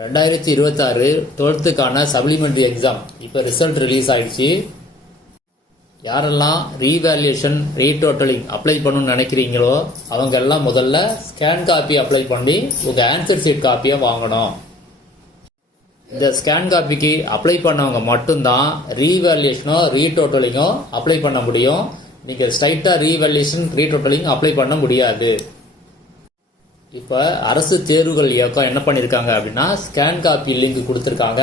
2026 12th supplementary exam இப்போ result release ஆயிடுச்சு. யாரெல்லாம் ரீவேல்யூஷன் ரீடோட்டலிங் அப்ளை பண்ணணும்னு நினைக்கிறீங்களோ அவங்க எல்லாம் முதல்ல ஸ்கேன் காப்பி அப்ளை பண்ணி உங்கள் ஆன்சர் ஷீட் காப்பியை வாங்கணும். இந்த ஸ்கேன் காப்பிக்கு அப்ளை பண்ணவங்க மட்டும்தான் ரீவேல்யூஷனோ ரீடோட்டலிங்கோ அப்ளை பண்ண முடியும். நீங்கள் ஸ்ட்ரைட்டாக ரீவேல்யூஷன் ரீடோட்டலிங் அப்ளை பண்ண முடியாது. இப்போ அரசு தேர்வுகள் இயக்கம் என்ன பண்ணியிருக்காங்க அப்படின்னா ஸ்கேன் காப்பி லிங்க் கொடுத்துருக்காங்க.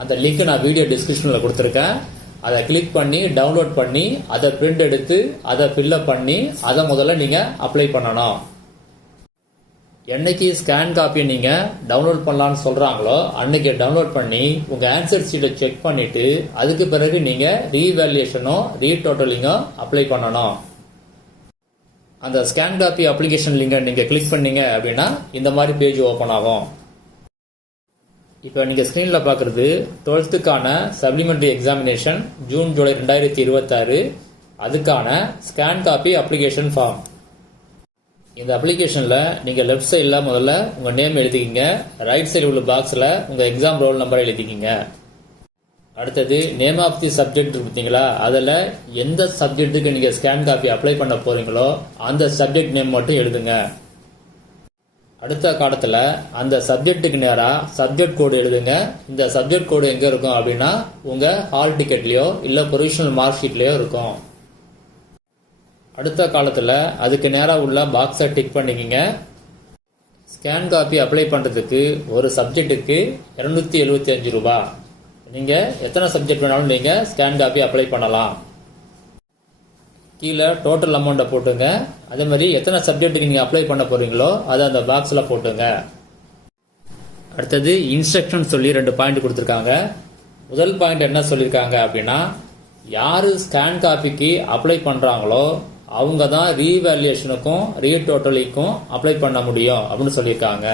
அந்த லிங்க் நான் வீடியோ டிஸ்கிரிப்ஷனில் கொடுத்துருக்கேன். அதை கிளிக் பண்ணி டவுன்லோட் பண்ணி அதை பிரிண்ட் எடுத்து அதை ஃபில்அப் பண்ணி அதை முதல்ல நீங்கள் அப்ளை பண்ணணும். என்னைக்கு ஸ்கேன் காப்பியை நீங்கள் டவுன்லோட் பண்ணலான்னு சொல்கிறாங்களோ அன்னைக்கு டவுன்லோட் பண்ணி உங்கள் ஆன்சர் ஷீட்டை செக் பண்ணிவிட்டு அதுக்கு பிறகு நீங்கள் ரீவேல்யூஷனோ ரீடோட்டலிங்கோ அப்ளை பண்ணணும். அந்த ஸ்கேன் காப்பி அப்ளிகேஷன் லிங்கை நீங்கள் கிளிக் பண்ணீங்க அப்படின்னா இந்த மாதிரி பேஜ் ஓப்பன் ஆகும். இப்போ நீங்கள் ஸ்க்ரீனில் பார்க்குறது 12th supplementary examination June July 2026 அதுக்கான ஸ்கேன் காப்பி அப்ளிகேஷன் ஃபார்ம். இந்த அப்ளிகேஷனில் நீங்கள் லெஃப்ட் சைடில் முதல்ல உங்கள் நேம் எழுதிக்கிங்க. ரைட் சைடு உள்ள பாக்ஸில் உங்கள் எக்ஸாம் ரோல் நம்பர் எழுதிக்கிங்க. அடுத்தது நேம் ஆஃப் தி சப்ஜெக்ட் பார்த்தீங்களா, அதில் எந்த சப்ஜெக்ட்டுக்கு நீங்கள் ஸ்கேன் காப்பி அப்ளை பண்ண போகிறீங்களோ அந்த சப்ஜெக்ட் நேம் மட்டும் எழுதுங்க. அடுத்த காலத்தில் அந்த சப்ஜெக்ட்டுக்கு நேராக சப்ஜெக்ட் கோடு எழுதுங்க. இந்த சப்ஜெக்ட் கோடு எங்கே இருக்கும் அப்படின்னா உங்கள் ஹால் டிக்கெட்லேயோ இல்லை ப்ரொவிஷனல் மார்க் ஷீட்லேயோ இருக்கும். அடுத்த காலத்தில் அதுக்கு நேராக உள்ள பாக்ஸை டிக் பண்ணிக்கிங்க. ஸ்கேன் காப்பி அப்ளை பண்ணுறதுக்கு ஒரு சப்ஜெக்ட்டுக்கு 275 ரூபா. நீங்கள் எத்தனை சப்ஜெக்ட் வேணாலும் நீங்கள் ஸ்கேன் காப்பி அப்ளை பண்ணலாம். கீழே டோட்டல் அமௌண்ட்டை போட்டுங்க. அதே மாதிரி எத்தனை சப்ஜெக்ட்டுக்கு நீங்கள் அப்ளை பண்ண போகிறீங்களோ அதை அந்த பாக்ஸில் போட்டுங்க. அடுத்தது இன்ஸ்ட்ரக்ஷன் சொல்லி 2 பாயிண்ட் கொடுத்துருக்காங்க. முதல் பாயிண்ட் என்ன சொல்லியிருக்காங்க அப்படின்னா யார் ஸ்கேன் காப்பிக்கு அப்ளை பண்ணுறாங்களோ அவங்க தான் ரீவேல்யூஷனுக்கும் ரீடோட்டலிக்கும் அப்ளை பண்ண முடியும் அப்படின்னு சொல்லியிருக்காங்க.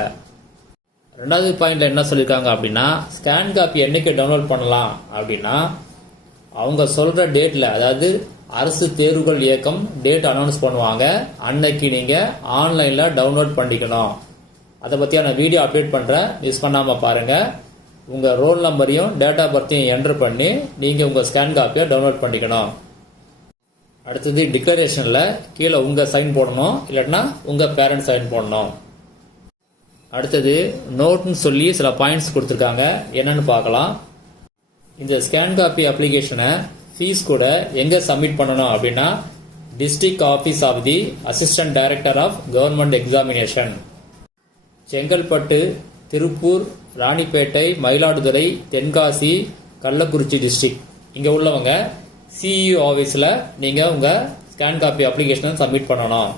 ரெண்டாவது பாயிண்ட்ல என்ன சொல்லியிருக்காங்க அப்படின்னா ஸ்கேன் காப்பி என்னைக்கு டவுன்லோட் பண்ணலாம் அப்படின்னா அவங்க சொல்ற டேட்ல, அதாவது அரசு தேர்வுகள் இயக்கம் டேட் அனௌன்ஸ் பண்ணுவாங்க அன்னைக்கு நீங்க ஆன்லைன்ல டவுன்லோட் பண்ணிக்கணும். அதை பத்தியான வீடியோ அப்டேட் பண்றேன், மிஸ் பண்ணாம பாருங்க. உங்க ரோல் நம்பரையும் டேட் ஆஃப் பர்த்தையும் என்டர் பண்ணி நீங்க உங்க ஸ்கேன் காப்பியை டவுன்லோட் பண்ணிக்கணும். அடுத்தது டிக்ளரேஷன்ல கீழே உங்க சைன் போடணும், இல்லாட்டினா உங்க பேரண்ட் சைன் போடணும். அடுத்தது நோட்னு சொல்லி சில பாயிண்ட்ஸ் கொடுத்துருக்காங்க, என்னன்னு பார்க்கலாம். இந்த ஸ்கேன் காப்பி அப்ளிகேஷனை ஃபீஸ் கூட எங்கே சப்மிட் பண்ணணும் அப்படின்னா district office of the assistant director of government examination, Chengalpattu, Tiruppur, Ranipet, Mayiladuthurai, Tenkasi, Kallakurichi district இங்கே உள்ளவங்க சிஇஓ ஆஃபீஸில் நீங்கள் உங்கள் ஸ்கேன் காப்பி அப்ளிகேஷனை சப்மிட் பண்ணணும்.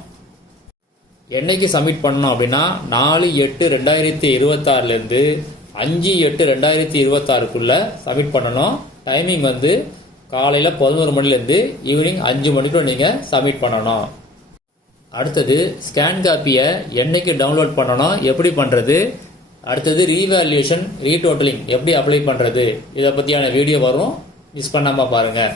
என்னைக்கு சப்மிட் பண்ணணும் அப்படின்னா 4/8/2026 5/8/2026 சப்மிட் பண்ணணும். டைமிங் காலையில் 11 மணிலேருந்து ஈவினிங் 5 மணிக்குள்ள நீங்கள் சப்மிட் பண்ணணும். அடுத்தது ஸ்கேன் காப்பியை என்னைக்கு டவுன்லோட் பண்ணணும், எப்படி பண்ணுறது, அடுத்தது ரீவேல்யூஷன் ரீடோட்டலிங் எப்படி அப்ளை பண்ணுறது, இதை பற்றியான வீடியோ வரும், மிஸ் பண்ணாமல் பாருங்கள்.